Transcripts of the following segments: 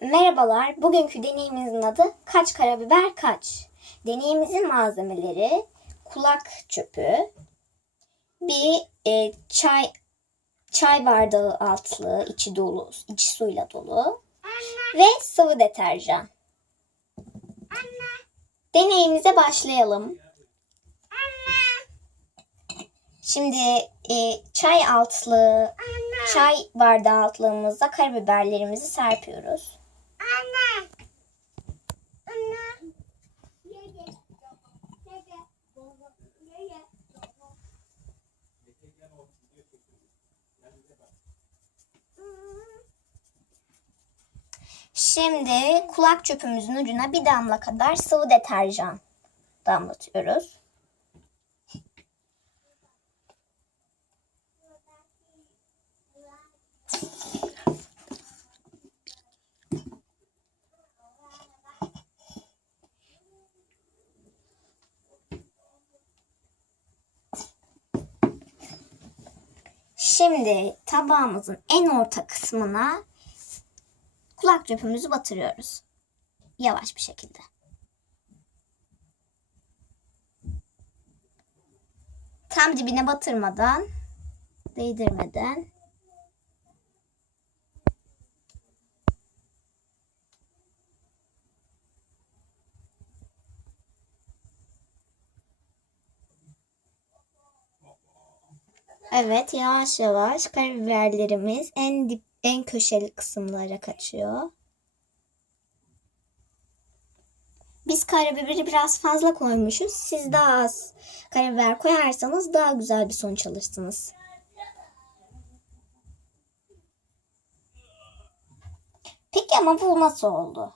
Merhabalar. Bugünkü deneyimimizin adı kaç karabiber kaç. Deneyimimizin malzemeleri kulak çöpü, bir e, çay çay bardağı altlığı içi dolu, içi suyla dolu ve sıvı deterjan. Deneyimize başlayalım. Şimdi e, çay altlığı, çay bardağı altlığımıza karabiberlerimizi serpiyoruz. Anne. Anne. Şimdi kulak çöpümüzün ucuna bir damla kadar sıvı deterjan damlatıyoruz. Şimdi tabağımızın en orta kısmına kulak çöpümüzü batırıyoruz. Yavaş bir şekilde. Tam dibine batırmadan, değdirmeden Evet, yavaş yavaş karabiberlerimiz en dip, en köşeli kısımlara kaçıyor. Biz karabiberi biraz fazla koymuşuz. Siz daha az karabiber koyarsanız daha güzel bir sonuç alırsınız. Peki ama bu nasıl oldu?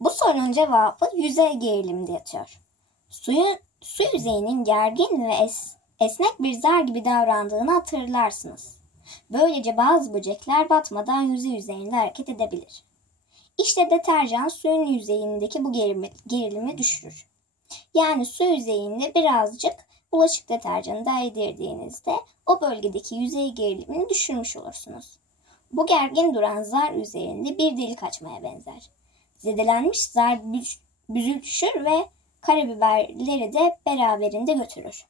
Bu sorunun cevabı yüzey gerilimde yatıyor. Suyun, su yüzeyinin gergin ve es, esnek bir zar gibi davrandığını hatırlarsınız. Böylece bazı böcekler batmadan yüzey yüzeyinde hareket edebilir. İşte deterjan suyun yüzeyindeki bu gerilimi, gerilimi düşürür. Yani su yüzeyinde birazcık bulaşık deterjanı değdirdiğinizde o bölgedeki yüzey gerilimini düşürmüş olursunuz. Bu gergin duran zar üzerinde bir delik açmaya benzer. Zedelenmiş zar büz- büzüşür ve karabiberleri de beraberinde götürür.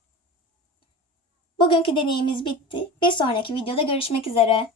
Bugünkü deneyimiz bitti. Bir sonraki videoda görüşmek üzere.